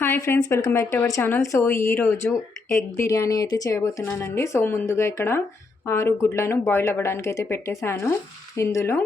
Hi friends, welcome back to our channel. So ఈరోజు egg biryani అయితే చేయబోతున్నానండి. So ముందుగా ఇక్కడ 6 గుడ్లను బాయిల్ అవ్వడానికి అయితే పెట్టేశాను. ఇందులో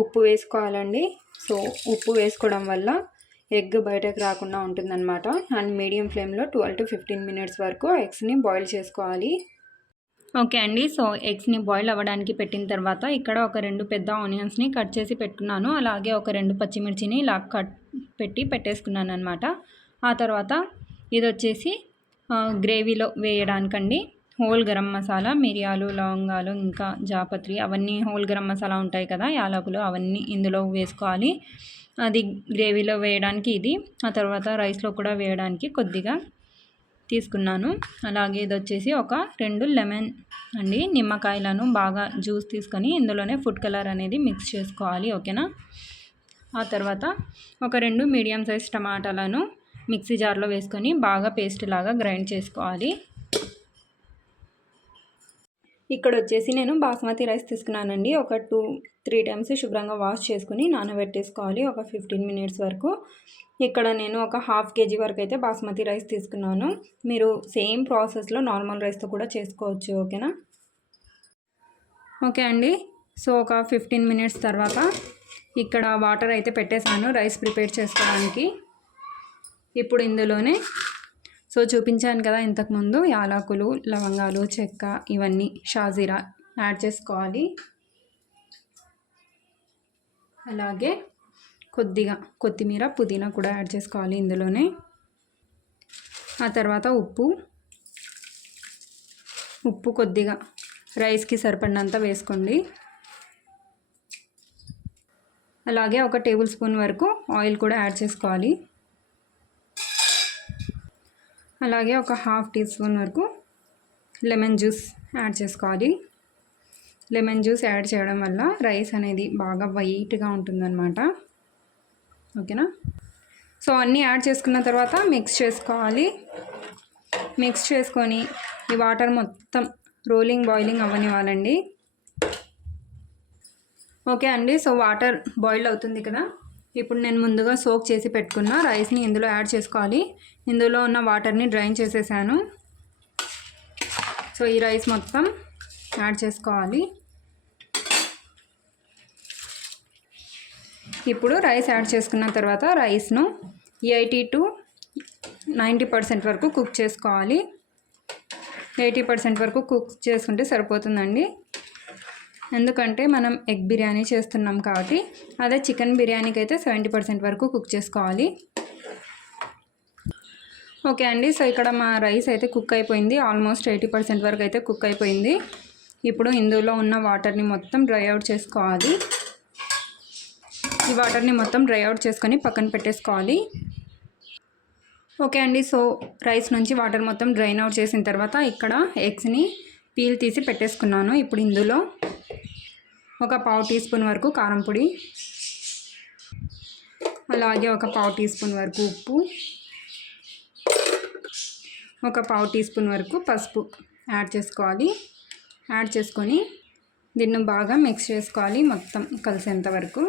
ఉప్పు వేసుకోవాలండి. సో ఉప్పు వేసుకోవడం వల్ల ఎగ్ బయటకు రాకుండా ఉంటుందన్నమాట. అండ్ మీడియం ఫ్లేమ్లో 12 to 15 minutes వరకు ఎగ్స్ని బాయిల్ చేసుకోవాలి. ఓకే అండి. సో ఎగ్స్ని బాయిల్ అవ్వడానికి పెట్టిన తర్వాత ఇక్కడ ఒక 2 పెద్ద ఆనియన్స్ని కట్ చేసి పెట్టుకున్నాను. అలాగే ఒక 2 పచ్చిమిర్చిని ఇలా పెట్టేసుకున్నాను అనమాట. ఆ తర్వాత ఇది వచ్చేసి గ్రేవీలో వేయడానికండి హోల్ గరం మసాలా, మిరియాలు, లవంగాలు, ఇంకా జాపత్రి, అవన్నీ హోల్ గరం మసాలా ఉంటాయి కదా, యాలకులు, అవన్నీ ఇందులో వేసుకోవాలి. అది గ్రేవీలో వేయడానికి ఇది. ఆ తర్వాత రైస్లో కూడా వేయడానికి కొద్దిగా తీసుకున్నాను. అలాగే ఇది వచ్చేసి ఒక 2 లెమన్ అండి, నిమ్మకాయలను బాగా జ్యూస్ తీసుకొని ఇందులోనే ఫుడ్ కలర్ అనేది మిక్స్ చేసుకోవాలి. ఓకేనా. ఆ తర్వాత ఒక 2 మీడియం సైజ్ టమాటాలను మిక్సీ జార్లో వేసుకొని బాగా పేస్ట్ లాగా గ్రైండ్ చేసుకోవాలి. ఇక్కడ వచ్చేసి నేను బాస్మతి రైస్ తీసుకున్నానండి. ఒక 2-3 టైమ్స్ శుభ్రంగా వాష్ చేసుకుని నానబెట్టేసుకోవాలి ఒక 15 minutes వరకు. ఇక్కడ నేను ఒక 1/2 kg వరకు అయితే బాస్మతి రైస్ తీసుకున్నాను. మీరు సేమ్ ప్రాసెస్లో నార్మల్ రైస్తో కూడా చేసుకోవచ్చు. ఓకేనా. ఓకే అండి. సో ఒక 15 minutes తర్వాత ఇక్కడ వాటర్ అయితే పెట్టేశాను రైస్ ప్రిపేర్ చేసుకోవడానికి. ఇప్పుడు ఇందులోనే సో చూపించాను కదా ఇంతకుముందు, యాలకులు, లవంగాలు, చెక్క, ఇవన్నీ షాజీరా యాడ్ చేసుకోవాలి. అలాగే కొద్దిగా కొత్తిమీర, పుదీనా కూడా యాడ్ చేసుకోవాలి ఇందులోనే. ఆ తర్వాత ఉప్పు కొద్దిగా రైస్కి సరిపడినంత వేసుకోండి. అలాగే ఒక టేబుల్ స్పూన్ వరకు ఆయిల్ కూడా యాడ్ చేసుకోవాలి. అలాగే ఒక 1/2 teaspoon వరకు లెమన్ జ్యూస్ యాడ్ చేసుకోవాలి. లెమన్ జ్యూస్ యాడ్ చేయడం వల్ల రైస్ అనేది బాగా వైట్గా ఉంటుందన్నమాట. ఓకేనా. సో అన్నీ యాడ్ చేసుకున్న తర్వాత మిక్స్ చేసుకోవాలి. మిక్స్ చేసుకొని ఈ వాటర్ మొత్తం బాయిలింగ్ అవ్వనివ్వాలండి. ఓకే అండి. సో వాటర్ బాయిల్ అవుతుంది కదా. ఇప్పుడు నేను ముందుగా సోక్ చేసి పెట్టుకున్న రైస్ని ఇందులో యాడ్ చేసుకోవాలి. ఇందులో ఉన్న వాటర్ని డ్రైన్ చేసేసాను. సో ఈ రైస్ మొత్తం యాడ్ చేసుకోవాలి. ఇప్పుడు రైస్ యాడ్ చేసుకున్న తర్వాత రైస్ను 80 to 90% వరకు కుక్ చేసుకోవాలి. 80% వరకు కుక్ చేసుకుంటే సరిపోతుందండి. ఎందుకంటే మనం ఎగ్ బిర్యానీ చేస్తున్నాం కాబట్టి. అదే చికెన్ బిర్యానీకి అయితే 70% వరకు కుక్ చేసుకోవాలి. ఓకే అండి. సో ఇక్కడ మా రైస్ అయితే కుక్ అయిపోయింది. ఆల్మోస్ట్ 80% వరకు అయితే కుక్ అయిపోయింది. ఇప్పుడు ఇందులో ఉన్న వాటర్ని మొత్తం డ్రై అవుట్ చేసుకోవాలి. ఈ వాటర్ని మొత్తం డ్రై అవుట్ చేసుకొని పక్కన పెట్టేసుకోవాలి. ఓకే అండి. సో రైస్ నుంచి వాటర్ మొత్తం డ్రైన్ అవుట్ చేసిన తర్వాత ఇక్కడ ఎగ్స్ని పీల్ తీసి పెట్టేసుకున్నాను. ఇప్పుడు ఇందులో ఒక 1/2 teaspoon వరకు కారం పొడి, అలాగే ఒక 1/2 teaspoon వరకు ఉప్పు, ఒక 1/2 teaspoon వరకు పసుపు యాడ్ చేసుకోవాలి. యాడ్ చేసుకొని దీన్ని బాగా మిక్స్ చేసుకోవాలి మొత్తం కలిసేంత వరకు.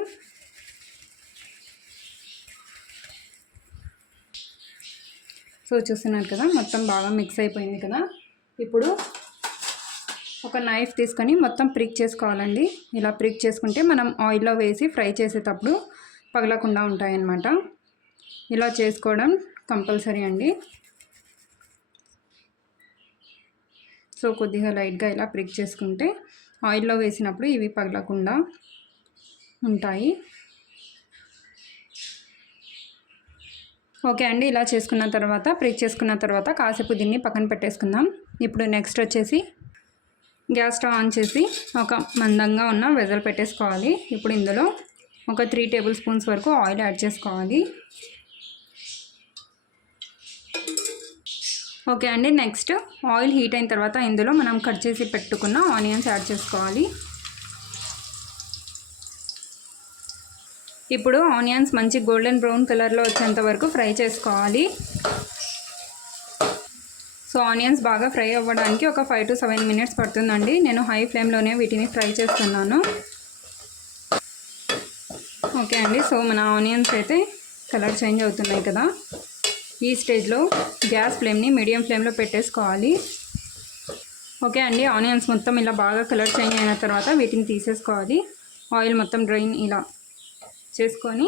సో చూస్తున్నారు కదా, మొత్తం బాగా మిక్స్ అయిపోయింది కదా. ఇప్పుడు ఒక నైఫ్ తీసుకొని మొత్తం ప్రిక్ చేసుకోవాలండి. ఇలా ప్రిక్ చేసుకుంటే మనం ఆయిల్లో వేసి ఫ్రై చేసేటప్పుడు పగలకుండా ఉంటాయన్నమాట. ఇలా చేసుకోవడం కంపల్సరీ అండి. సో కొద్దిగా లైట్గా ఇలా ప్రిక్ చేసుకుంటే ఆయిల్లో వేసినప్పుడు ఇవి పగలకుండా ఉంటాయి. ఓకే అండి. ఇలా చేసుకున్న తర్వాత ప్రిక్ చేసుకున్న తర్వాత కాసేపు దీన్ని పక్కన పెట్టేసుకుందాం. ఇప్పుడు నెక్స్ట్ వచ్చేసి గ్యాస్ స్టవ్ ఆన్ చేసి ఒక మందంగా ఉన్న వెజల్ పెట్టేసుకోవాలి. ఇప్పుడు ఇందులో ఒక 3 tablespoons వరకు ఆయిల్ యాడ్ చేసుకోవాలి. ఓకే అండి. నెక్స్ట్ ఆయిల్ హీట్ అయిన తర్వాత ఇందులో మనం కట్ చేసి పెట్టుకున్న ఆనియన్స్ యాడ్ చేసుకోవాలి. ఇప్పుడు ఆనియన్స్ మంచి గోల్డెన్ బ్రౌన్ కలర్లో వచ్చేంత వరకు ఫ్రై చేసుకోవాలి. సో ఆనియన్స్ బాగా ఫ్రై అవ్వడానికి ఒక 5 to 7 minutes పడుతుందండి. నేను హై ఫ్లేమ్లోనే వీటిని ఫ్రై చేస్తున్నాను. ఓకే అండి. సో మన ఆనియన్స్ అయితే కలర్ చేంజ్ అవుతున్నాయి కదా. ఈ స్టేజ్లో గ్యాస్ ఫ్లేమ్ని మీడియం ఫ్లేమ్లో పెట్టేసుకోవాలి. ఓకే అండి, ఆనియన్స్ మొత్తం ఇలా బాగా కలర్ చేంజ్ అయిన తర్వాత వీటిని తీసేసుకోవాలి. ఆయిల్ మొత్తం డ్రైన్ ఇలా చేసుకొని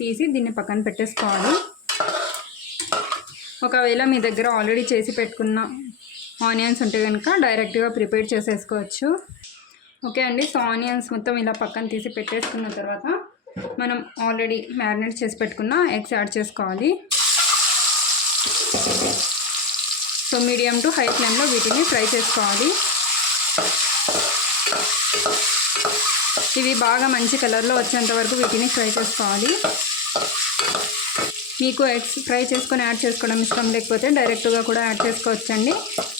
తీసి దీన్ని పక్కన పెట్టేసుకోవాలి. ఒకవేళ మీ దగ్గర ఆల్రెడీ చేసి పెట్టుకున్న ఆనియన్స్ ఉంటే కనుక డైరెక్ట్గా ప్రిపేర్ చేసేసుకోవచ్చు. ఓకే అండి, సో ఆనియన్స్ మొత్తం ఇలా పక్కన తీసి పెట్టేసుకున్న తర్వాత మనం ఆల్రెడీ మ్యారినేట్ చేసి పెట్టుకున్న ఎగ్స్ యాడ్ చేసుకోవాలి. సో మీడియం టు హై ఫ్లేమ్లో వీటిని ఫ్రై చేసుకోవాలి. ఇవి బాగా మంచి కలర్లో వచ్చేంత వరకు వీటిని ఫ్రై చేసుకోవాలి. మీకు ఎగ్స్ ఫ్రై చేసుకొని యాడ్ చేసుకోవడం ఇష్టం లేకపోతే డైరెక్ట్గా కూడా యాడ్ చేసుకోవచ్చండి.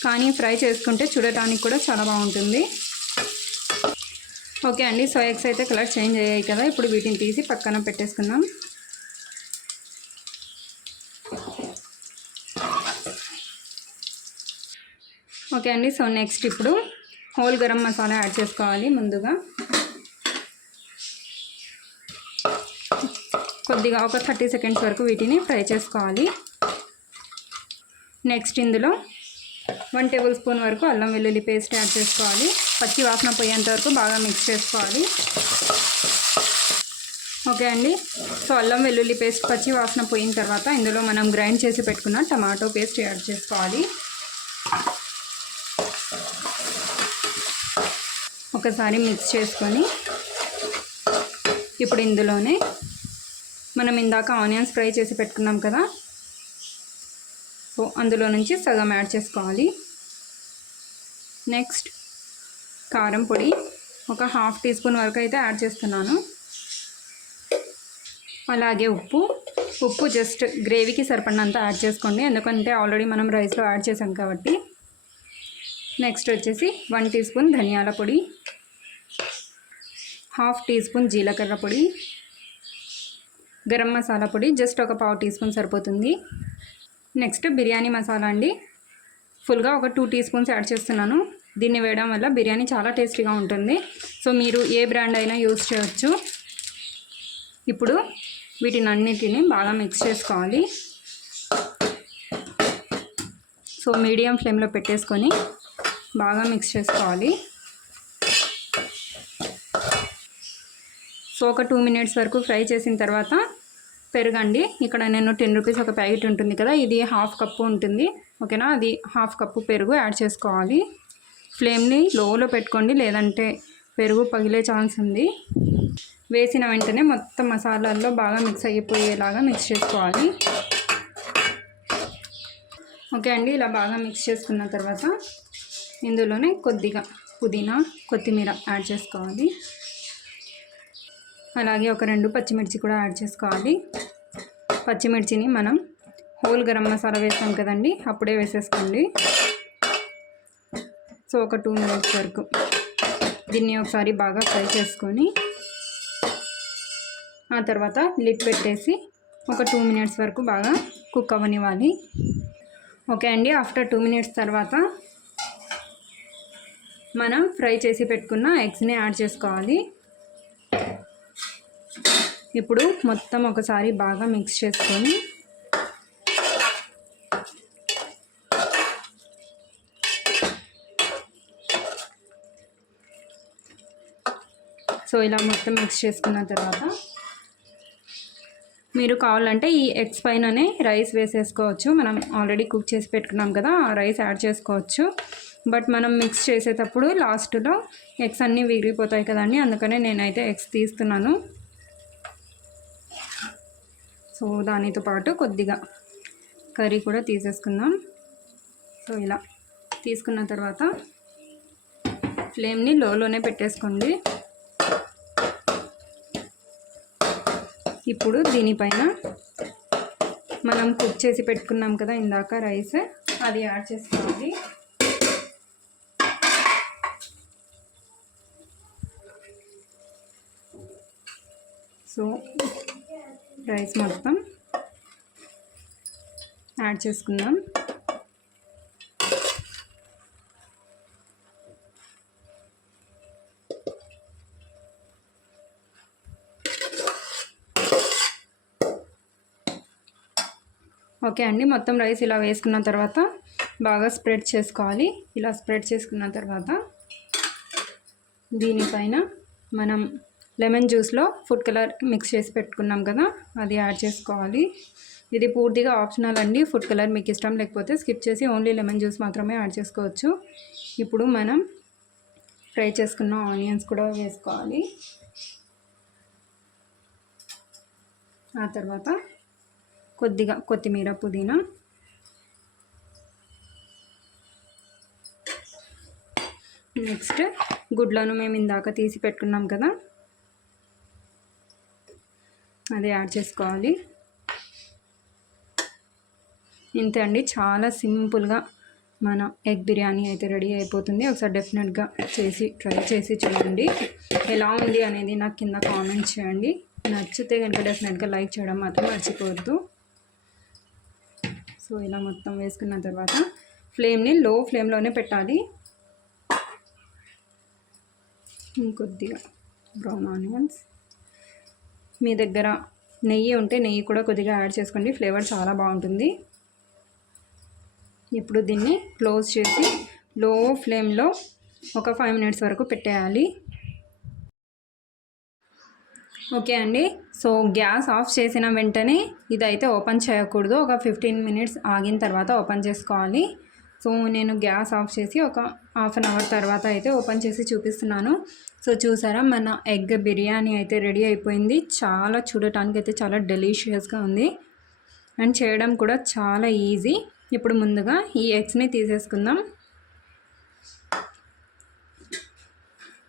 కానీ ఫ్రై చేసుకుంటే చూడటానికి కూడా చాలా బాగుంటుంది. ఓకే అండి, సో ఎగ్స్ అయితే కలర్ చేంజ్ అయ్యాయి కదా, ఇప్పుడు వీటిని తీసి పక్కన పెట్టేసుకుందాం. ఓకే అండి, సో నెక్స్ట్ ఇప్పుడు హోల్ గరం మసాలా యాడ్ చేసుకోవాలి. ముందుగా కొద్దిగా ఒక 30 సెకండ్స్ వరకు వీటిని ఫ్రై చేసుకోవాలి. నెక్స్ట్ ఇందులో 1 టేబుల్ స్పూన్ వరకు అల్లం వెల్లుల్లి పేస్ట్ యాడ్ చేసుకోవాలి. పచ్చి వాసన పోయేంత వరకు బాగా మిక్స్ చేసుకోవాలి. ఓకే అండి, సో అల్లం వెల్లుల్లి పేస్ట్ పచ్చి వాసన పోయిన తర్వాత ఇందులో మనం గ్రైండ్ చేసి పెట్టుకున్న టమాటో పేస్ట్ యాడ్ చేసుకోవాలి. ఒకసారి మిక్స్ చేసుకొని ఇప్పుడు ఇందులోనే మనం ఇందాక ఆనియన్స్ ఫ్రై చేసి పెట్టుకున్నాం కదా, సో అందులో నుంచి సగం యాడ్ చేసుకోవాలి. నెక్స్ట్ కారం పొడి ఒక 1/2 టీ స్పూన్ వరకు అయితే యాడ్ చేస్తున్నాను. అలాగే ఉప్పు జస్ట్ గ్రేవీకి సరిపడినంత యాడ్ చేసుకోండి, ఎందుకంటే ఆల్రెడీ మనం రైస్లో యాడ్ చేసాం కాబట్టి. నెక్స్ట్ వచ్చేసి 1 టీ స్పూన్ ధనియాల పొడి, 1/2 టీ స్పూన్ జీలకర్ర పొడి, గరం మసాలా పొడి జస్ట్ ఒక 1/2 టీ స్పూన్ సరిపోతుంది. నెక్స్ట్ బిర్యానీ మసాలా అండి, ఫుల్గా ఒక 2 టీ స్పూన్స్ యాడ్ చేస్తున్నాను. దీన్ని వేయడం వల్ల బిర్యానీ చాలా టేస్టీగా ఉంటుంది. సో మీరు ఏ బ్రాండ్ అయినా యూస్ చేయవచ్చు. ఇప్పుడు వీటిని అన్నిటిని బాగా మిక్స్ చేసుకోవాలి. సో మీడియం ఫ్లేమ్లో పెట్టేసుకొని బాగా మిక్స్ చేసుకోవాలి. సో ఒక 2 మినిట్స్ వరకు ఫ్రై చేసిన తర్వాత పెరుగండి, ఇక్కడ నేను 10 రూపీస్ ఒక ప్యాకెట్ ఉంటుంది కదా, ఇది 1/2 కప్పు ఉంటుంది. ఓకేనా, అది 1/2 కప్పు పెరుగు యాడ్ చేసుకోవాలి. ఫ్లేమ్ని లోలో పెట్టుకోండి, లేదంటే పెరుగు పగిలే ఛాన్స్ ఉంది. వేసిన వెంటనే మొత్తం మసాలాల్లో బాగా మిక్స్ అయిపోయేలాగా మిక్స్ చేసుకోవాలి. ఓకే అండి, ఇలా బాగా మిక్స్ చేసుకున్న తర్వాత ఇందులోనే కొద్దిగా పుదీనా కొత్తిమీర యాడ్ చేసుకోవాలి. అలాగే ఒక 2 పచ్చిమిర్చి కూడా యాడ్ చేసుకోవాలి. పచ్చిమిర్చిని మనం హోల్ గరం మసాలా వేస్తాం కదండి, అప్పుడే వేసేసుకోండి. సో ఒక 2 మినిట్స్ వరకు దీన్ని ఒకసారి బాగా ఫ్రై చేసుకొని ఆ తర్వాత లిడ్ పెట్టేసి ఒక 2 మినిట్స్ వరకు బాగా కుక్ అవ్వనివ్వాలి. ఓకే అండి, ఆఫ్టర్ 2 మినిట్స్ తర్వాత మనం ఫ్రై చేసి పెట్టుకున్న ఎగ్స్ని యాడ్ చేసుకోవాలి. ఇప్పుడు మొత్తం ఒకసారి బాగా మిక్స్ చేసుకొని సో ఇలా మొత్తం మిక్స్ చేసుకున్న తర్వాత మీరు కావాలంటే ఈ ఎగ్స్ పైననే రైస్ వేసేసుకోవచ్చు. మనం ఆల్రెడీ కుక్ చేసి పెట్టుకున్నాం కదా, ఆ రైస్ యాడ్ చేసుకోవచ్చు. బట్ మనం మిక్స్ చేసేటప్పుడు లాస్ట్లో ఎగ్స్ అన్నీ విరిగిపోతాయి కదండి, అందుకనే నేనైతే ఎగ్స్ తీస్తున్నాను. సో దానితో పాటు కొద్దిగా కర్రీ కూడా తీసేసుకుందాం. సో ఇలా తీసుకున్న తర్వాత ఫ్లేమ్ని లోలోనే పెట్టేసుకోండి. ఇప్పుడు దీనిపైన మనం కుక్ చేసి పెట్టుకున్నాం కదా ఇందాక రైస్, అది యాడ్ చేసుకోవాలి. సో రైస్ మొత్తం యాడ్ చేసుకుందాం. ఓకే అండి, మొత్తం రైస్ ఇలా వేసుకున్న తర్వాత బాగా స్ప్రెడ్ చేసుకోవాలి. ఇలా స్ప్రెడ్ చేసుకున్న తర్వాత దీనిపైన మనం లెమన్ జ్యూస్లో ఫుడ్ కలర్ మిక్స్ చేసి పెట్టుకున్నాం కదా, అది యాడ్ చేసుకోవాలి. ఇది పూర్తిగా ఆప్షనల్ అండి. ఫుడ్ కలర్ మీకు ఇష్టం లేకపోతే స్కిప్ చేసి ఓన్లీ లెమన్ జ్యూస్ మాత్రమే యాడ్ చేసుకోవచ్చు. ఇప్పుడు మనం ఫ్రై చేసుకున్న ఆనియన్స్ కూడా వేసుకోవాలి. ఆ తర్వాత కొద్దిగా కొత్తిమీర, పుదీనా, నెక్స్ట్ గుడ్లను మేము ఇందాక తీసి పెట్టుకున్నాం కదా, అది యాడ్ చేసుకోవాలి. ఇంతే అండి, చాలా సింపుల్గా మన ఎగ్ బిర్యానీ అయితే రెడీ అయిపోతుంది. ఒకసారి డెఫినెట్గా ట్రై చేసి చూడండి. ఎలా ఉంది అనేది నాకు కింద కామెంట్ చేయండి. నచ్చితే కనుక డెఫినెట్గా లైక్ చేయడం మాత్రం మర్చిపోవద్దు. సో ఇలా మొత్తం వేసుకున్న తర్వాత ఫ్లేమ్ని లో ఫ్లేమ్లోనే పెట్టాలి. ఇంకొద్దిగా బ్రౌన్ ఆనియన్స్, మీ దగ్గర నెయ్యి ఉంటే నెయ్యి కూడా కొద్దిగా యాడ్ చేసుకోండి, ఫ్లేవర్ చాలా బాగుంటుంది. ఇప్పుడు దీన్ని క్లోజ్ చేసి లో ఫ్లేమ్లో ఒక 5 మినిట్స్ వరకు పెట్టేయాలి. ఓకే అండి, సో గ్యాస్ ఆఫ్ చేసిన వెంటనే ఇదైతే ఓపెన్ చేయకూడదు. ఒక 15 మినిట్స్ ఆగిన తర్వాత ఓపెన్ చేసుకోవాలి. సో నేను గ్యాస్ ఆఫ్ చేసి ఒక హాఫ్ అన్ అవర్ తర్వాత అయితే ఓపెన్ చేసి చూపిస్తున్నాను. సో చూసారా, మన ఎగ్ బిర్యానీ అయితే రెడీ అయిపోయింది. చాలా చూడటానికి అయితే చాలా డెలీషియస్గా ఉంది అండ్ చేయడం కూడా చాలా ఈజీ. ఇప్పుడు ముందుగా ఈ ఎగ్స్ని తీసేసుకుందాం.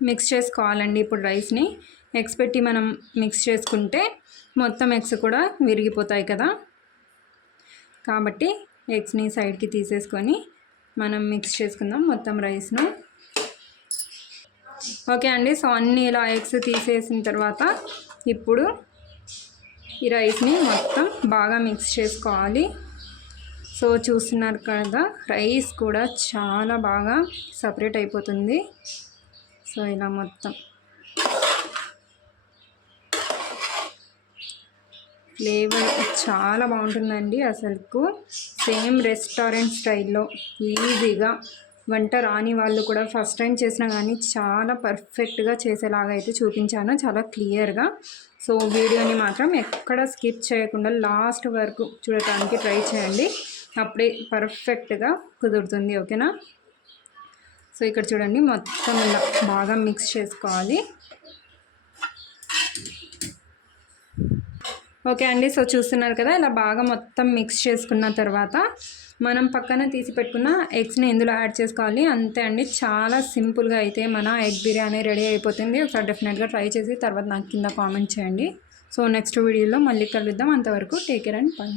మిక్స్ చేసుకోవాలండి. ఇప్పుడు రైస్ని ఎగ్స్ పెట్టి మనం మిక్స్ చేసుకుంటే మొత్తం ఎగ్స్ కూడా విరిగిపోతాయి కదా, కాబట్టి ఎగ్స్ని సైడ్కి తీసేసుకొని మనం మిక్స్ చేసుకుందాం మొత్తం రైస్ను. ఓకే అండి, సో అన్నీ ఇలా ఎగ్స్ తీసేసిన తర్వాత ఇప్పుడు ఈ రైస్ని మొత్తం బాగా మిక్స్ చేసుకోవాలి. సో చూస్తున్నారు కదా, రైస్ కూడా చాలా బాగా సపరేట్ అయిపోతుంది. సో ఇలా మొత్తం ఫ్లేవర్ చాలా బాగుంటుందండి. అసలుకు సేమ్ రెస్టారెంట్ స్టైల్లో ఈజీగా వంట రాని వాళ్ళు కూడా ఫస్ట్ టైం చేసినా కానీ చాలా పర్ఫెక్ట్గా చేసేలాగా అయితే చూపించాను, చాలా క్లియర్గా. సో వీడియోని మాత్రం ఎక్కడ స్కిప్ చేయకుండా లాస్ట్ వరకు చూడటానికి ట్రై చేయండి, అప్పుడే పర్ఫెక్ట్గా కుదురుతుంది. ఓకేనా? సో ఇక్కడ చూడండి, మొత్తం ఇలా బాగా మిక్స్ చేసుకోవాలి. ఓకే అండి, సో చూస్తున్నారు కదా, ఇలా బాగా మొత్తం మిక్స్ చేసుకున్న తర్వాత మనం పక్కన తీసి పెట్టుకున్న ఎగ్స్ని ఇందులో యాడ్ చేసుకోవాలి. అంతే అండి, చాలా సింపుల్గా అయితే మన ఎగ్ బిర్యానీ రెడీ అయిపోతుంది. ఒకసారి డెఫినెట్గా ట్రై చేసి తర్వాత నాకు కింద కామెంట్ చేయండి. సో నెక్స్ట్ వీడియోలో మళ్ళీ కలుద్దాం. అంతవరకు టేక్ కేర్ అండ్ బై.